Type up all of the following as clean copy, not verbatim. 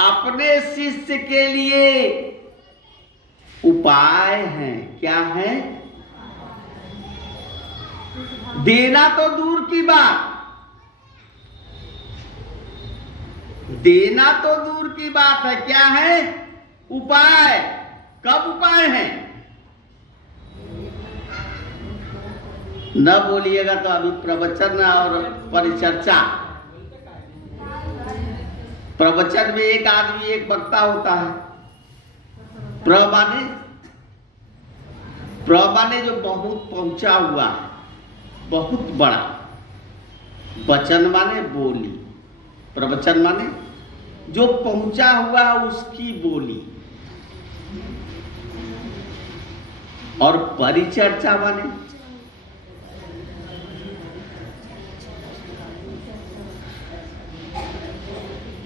अपने शिष्य के लिए उपाय हैं। क्या है? देना तो दूर की बात, देना तो दूर की बात है, क्या है? उपाय। कब उपाय है? न बोलिएगा तो अभी प्रवचन और परिचर्चा। प्रवचन में एक आदमी एक वक्ता होता है। प्रमाने जो बहुत पहुंचा हुआ है, बहुत बड़ा। वचन माने बोली, प्रवचन माने जो पहुंचा हुआ उसकी बोली, और परिचर्चा माने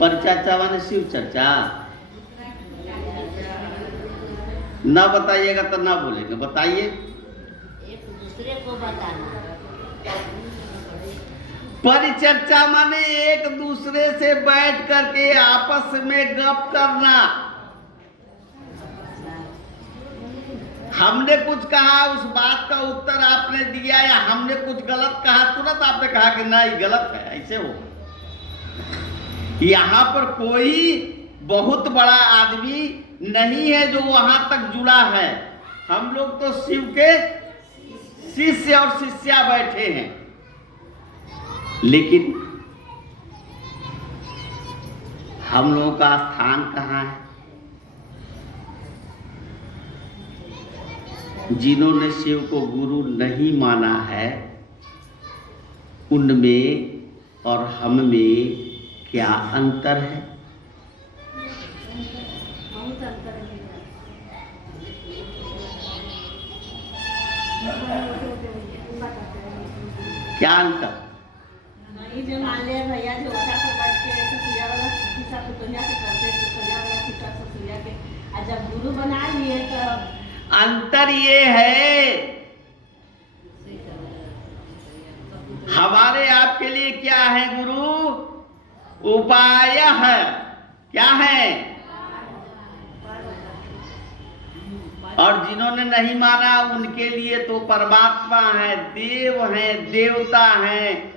परिचर्चा माने शिव चर्चा। ना बताइएगा तो ना बोलेंगे, बताइए। एक दूसरे को बताना। परिचर्चा माने एक दूसरे से बैठ करके आपस में गप करना। हमने कुछ कहा, उस बात का उत्तर आपने दिया, या हमने कुछ गलत कहा, तुरंत आपने कहा कि ना ये गलत है, ऐसे हो। यहां पर कोई बहुत बड़ा आदमी नहीं है जो वहां तक जुड़ा है। हम लोग तो शिव के शिष्य और शिष्या बैठे हैं, लेकिन हम लोगों का स्थान कहाँ है? जिन्होंने शिव को गुरु नहीं माना है, उनमें और हम में क्या अंतर है? क्या अंतर? जो मान लिया भैया जो उठा कर बैठ के ससुरिया वाला खिस्सा पुतलिया के करते, पुतलिया वाला खिस्सा ससुरिया के, और जब गुरु बना लिए तो अंतर ये है, हमारे आपके लिए क्या है गुरु? उपाय है। क्या है? और जिन्होंने नहीं माना उनके लिए तो परमात्मा है, देव है, देवता है।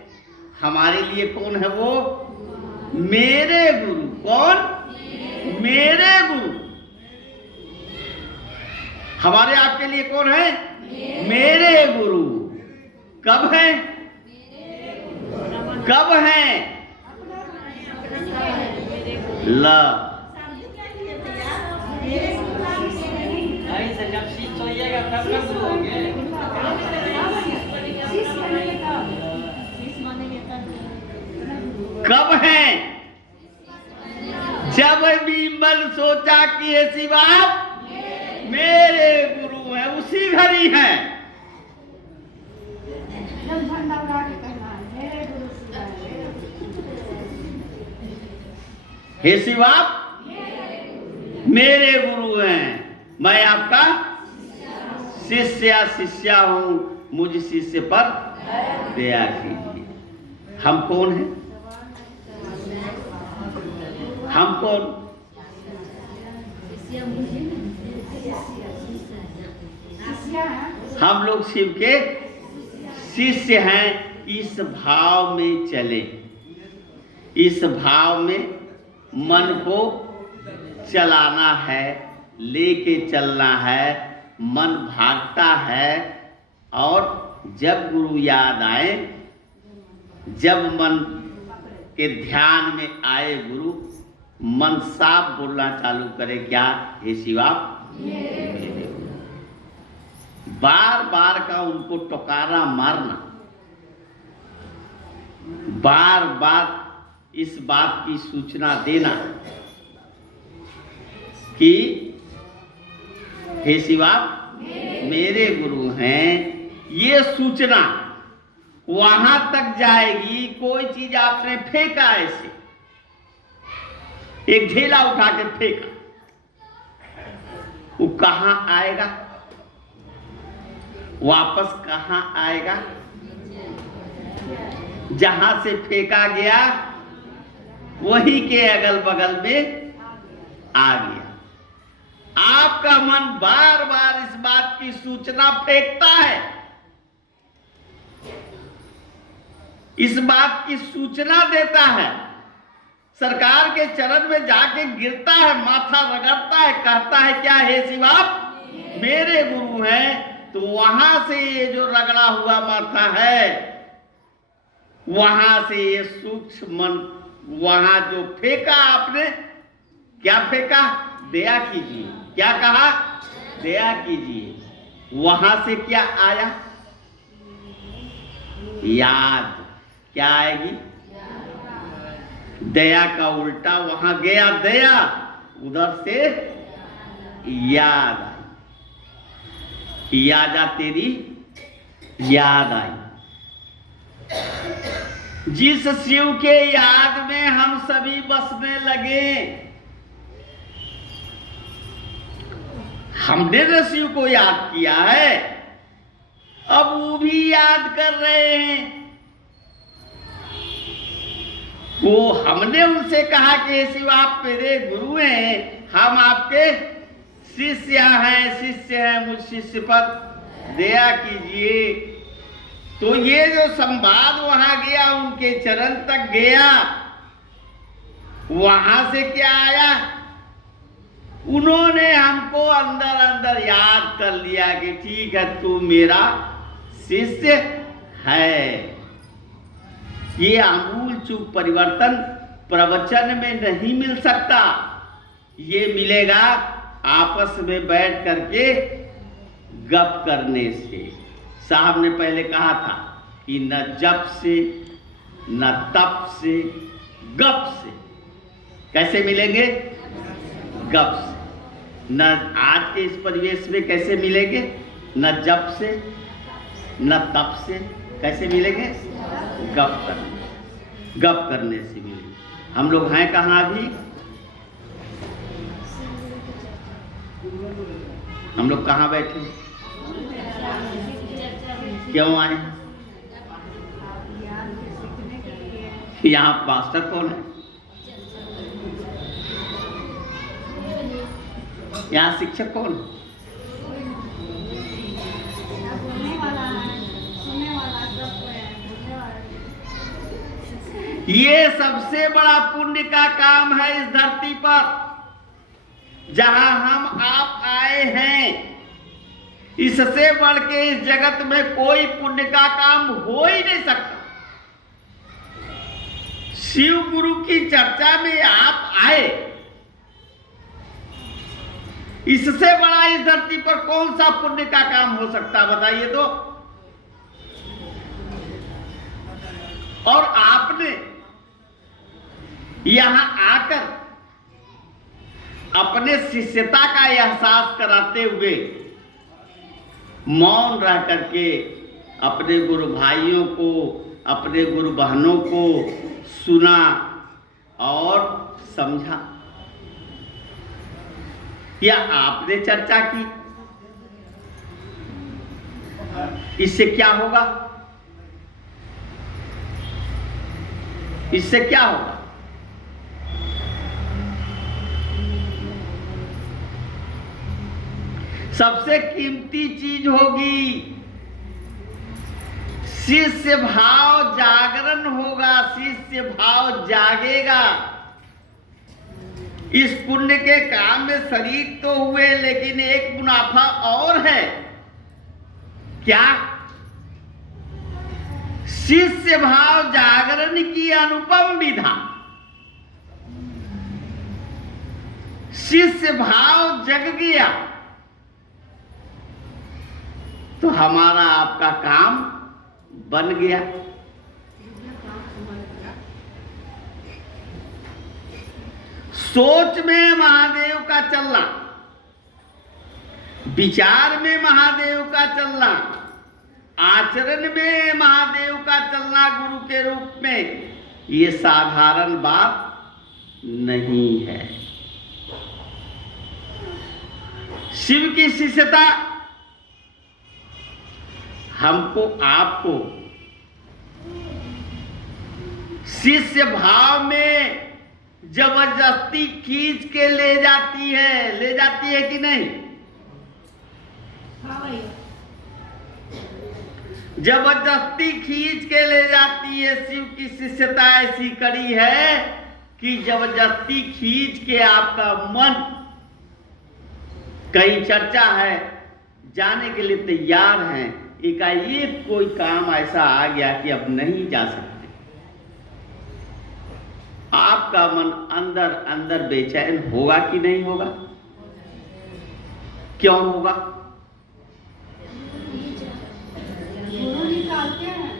हमारे लिए कौन है वो? मेरे गुरु। कौन? मेरे गुरु। हमारे आपके लिए कौन है? मेरे गुरु। कब है? कब है? ला जब शीत होइएगा तब ना गुरु होंगे। कब है? जब भी मन सोचा कि ये शिवा मेरे गुरु हैं, उसी घड़ी हैं। हे शिवा मेरे गुरु हैं, मैं आपका शिष्य या शिष्या हूं, मुझ शिष्य पर दया कीजिए। हम कौन हैं? हम कौन? हम लोग शिव के शिष्य हैं। इस भाव में चले, इस भाव में मन को चलाना है, लेके चलना है। मन भागता है, और जब गुरु याद आए, जब मन के ध्यान में आए गुरु, मन साफ बोलना चालू करे, क्या? हे शिवा बार बार का उनको टोकारा मारना, बार बार इस बात की सूचना देना कि हे शिवा मेरे गुरु हैं। ये सूचना वहां तक जाएगी। कोई चीज आपने फेंका, ऐसे एक ढेला उठा के फेंका, वो कहां आएगा? वापस कहां आएगा? जहां से फेंका गया वही के अगल बगल में आ गया। आपका मन बार बार इस बात की सूचना फेंकता है, इस बात की सूचना देता है, सरकार के चरण में जाके गिरता है, माथा रगड़ता है, कहता है क्या हे शिव आप मेरे गुरु हैं। तो वहां से ये जो रगड़ा हुआ माथा है, वहां से ये सूक्ष्म मन, वहां जो फेंका आपने, क्या फेंका? दया कीजिए। क्या कहा? दया कीजिए। वहां से क्या आया? याद। क्या आएगी? दया का उल्टा वहां गया दया, उधर से याद आई। याद आ तेरी याद आई। जिस शिव के याद में हम सभी बसने लगे, हमने तो शिव को याद किया है, अब वो भी याद कर रहे हैं। वो हमने उनसे कहा कि शिव आप मेरे गुरु हैं, हम आपके शिष्य हैं, मुझ शिष्य पर दया कीजिए। तो ये जो संवाद वहां गया, उनके चरण तक गया, वहां से क्या आया? उन्होंने हमको अंदर अंदर याद कर लिया कि ठीक है तू मेरा शिष्य है। ये आमूल चूक परिवर्तन प्रवचन में नहीं मिल सकता, ये मिलेगा आपस में बैठ करके गप करने से। साहब ने पहले कहा था कि न जप से, न तप से, गप से। कैसे मिलेंगे? गप से। न आज के इस परिवेश में कैसे मिलेंगे? न जप से, न तप से। कैसे मिलेंगे? गप करने से मिलेंगे। हम लोग हैं कहाँ अभी? हम लोग कहाँ बैठे? क्यों आए? यहाँ पास्टर कौन है? यहाँ शिक्षक कौन है? ये सबसे बड़ा पुण्य का काम है इस धरती पर, जहां हम आप आए हैं। इससे बढ़ के इस जगत में कोई पुण्य का काम हो ही नहीं सकता। शिव गुरु की चर्चा में आप आए, इससे बड़ा इस धरती पर कौन सा पुण्य का काम हो सकता है बताइए तो। और आपने यहां आकर अपने शिष्यता का एहसास कराते हुए मौन रह करके अपने गुरु भाइयों को, अपने गुरु बहनों को सुना और समझा, या आपने चर्चा की। इससे क्या होगा? इससे क्या होगा? सबसे कीमती चीज होगी शिष्य भाव। जागरण होगा, शिष्य भाव जागेगा। इस पुण्य के काम में शरीक तो हुए, लेकिन एक मुनाफा और है। क्या? शिष्य भाव जागरण की अनुपम विधा। शिष्य भाव जग गया तो हमारा आपका काम बन गया। सोच में महादेव का चलना, विचार में महादेव का चलना, आचरण में महादेव का चलना गुरु के रूप में, ये साधारण बात नहीं है। शिव की शिष्यता हमको आपको शिष्य भाव में जबरदस्ती खींच के ले जाती है कि नहीं? हाँ भैया। जबरदस्ती खींच के ले जाती है। शिव की शिष्यता ऐसी कड़ी है कि जबरदस्ती खींच के आपका मन, कहीं चर्चा है, जाने के लिए तैयार हैं, एकाएक कोई काम ऐसा आ गया कि अब नहीं जा सकते, आपका मन अंदर अंदर बेचैन होगा कि नहीं होगा? क्यों होगा? गुरु निकालते हैं।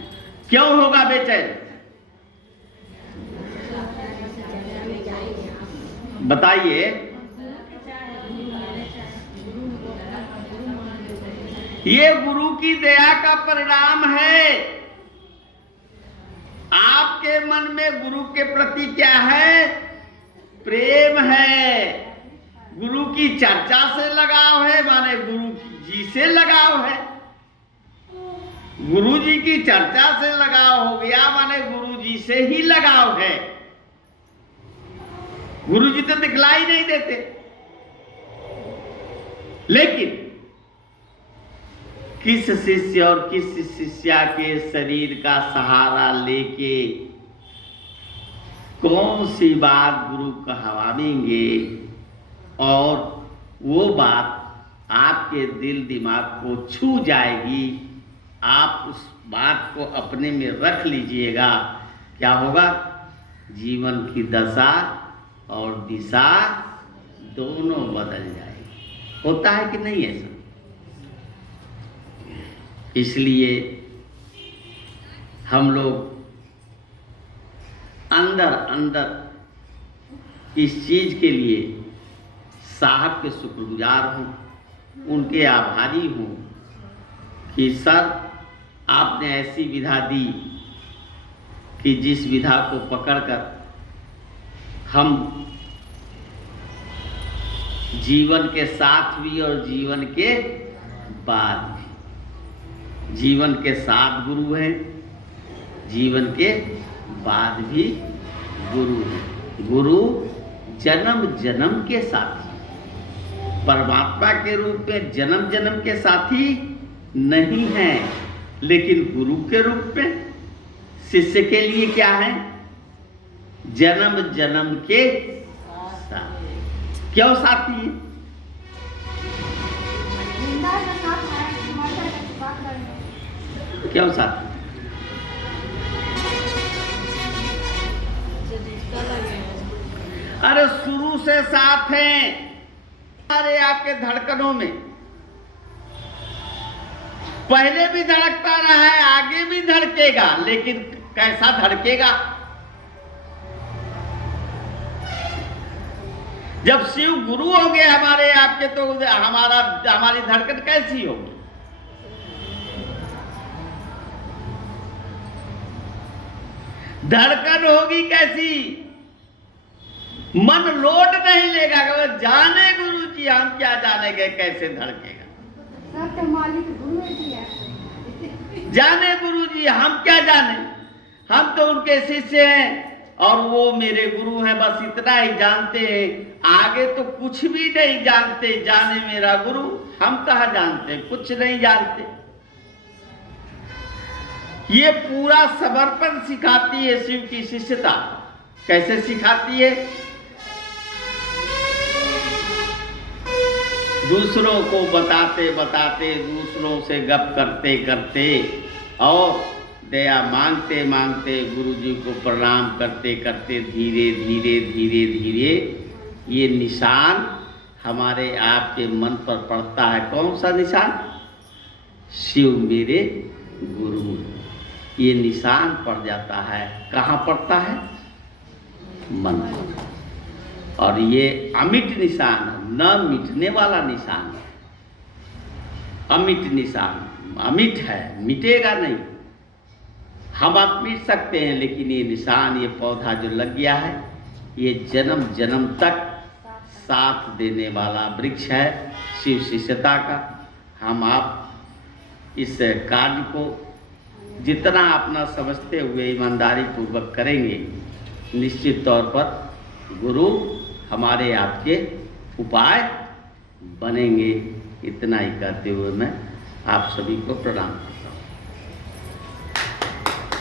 क्यों होगा बेचैन? बताइए। ये गुरु की दया का परिणाम है। आपके मन में गुरु के प्रति क्या है? प्रेम है। गुरु की चर्चा से लगाव है, माने गुरु जी से लगाव है। गुरु जी की चर्चा से लगाव हो गया, माने गुरु जी से ही लगाव है। गुरु जी तो दिखलाई नहीं देते, लेकिन किस शिष्य और किस शिष्या के शरीर का सहारा लेके कौन सी बात गुरु कहवाएंगे और वो बात आपके दिल दिमाग को छू जाएगी, आप उस बात को अपने में रख लीजिएगा, क्या होगा? जीवन की दशा और दिशा दोनों बदल जाएगी। होता है कि नहीं ऐसा? इसलिए हम लोग अंदर अंदर इस चीज के लिए साहब के शुक्रगुजार हूँ, उनके आभारी हूँ कि सर आपने ऐसी विधा दी कि जिस विधा को पकड़कर हम जीवन के साथ भी और जीवन के बाद भी, जीवन के साथ गुरु हैं, जीवन के बाद भी गुरु हैं। गुरु जन्म जन्म के साथी, परमात्मा के रूप में जन्म जन्म के साथी नहीं है, लेकिन गुरु के रूप में शिष्य के लिए क्या है? जन्म जन्म के साथी। क्यों साथी है? क्यों साथी? अरे शुरू से साथ हैं। अरे आपके धड़कनों में पहले भी धड़कता रहा है, आगे भी धड़केगा, लेकिन कैसा धड़केगा? जब शिव गुरु होंगे हमारे आपके, तो हमारी धड़कन कैसी होगी? धड़कन होगी कैसी? मन लोट नहीं लेगा। जाने गुरु जी, हम क्या जानेंगे कैसे धड़केगा? सब तो मालिक गुरु जी है। जाने गुरु जी, हम क्या जाने? हम तो उनके शिष्य हैं और वो मेरे गुरु हैं, बस इतना ही जानते हैं। आगे तो कुछ भी नहीं जानते। जाने मेरा गुरु, हम कहाँ जानते? कुछ नहीं जानते। ये पूरा समर्पण सिखाती है शिव की शिष्यता। कैसे सिखाती है? दूसरों को बताते बताते, दूसरों से गप करते करते और दया मांगते मांगते, गुरु जी को प्रणाम करते करते, धीरे धीरे धीरे धीरे ये निशान हमारे आपके मन पर पड़ता है। कौन सा निशान? शिव मेरे गुरु। ये निशान पड़ जाता है। कहाँ पड़ता है? मन पर। और ये अमिट निशान, न मिटने वाला निशान, अमिट निशान। अमिट है, मिटेगा नहीं। हम आप मिट सकते हैं, लेकिन ये निशान, ये पौधा जो लग गया है, ये जन्म जन्म तक साथ देने वाला वृक्ष है शिव शिष्यता का। हम आप इस कार्य को जितना अपना समझते हुए ईमानदारी पूर्वक करेंगे, निश्चित तौर पर गुरु हमारे आपके उपाय बनेंगे। इतना ही कहते हुए मैं आप सभी को प्रणाम करता हूँ।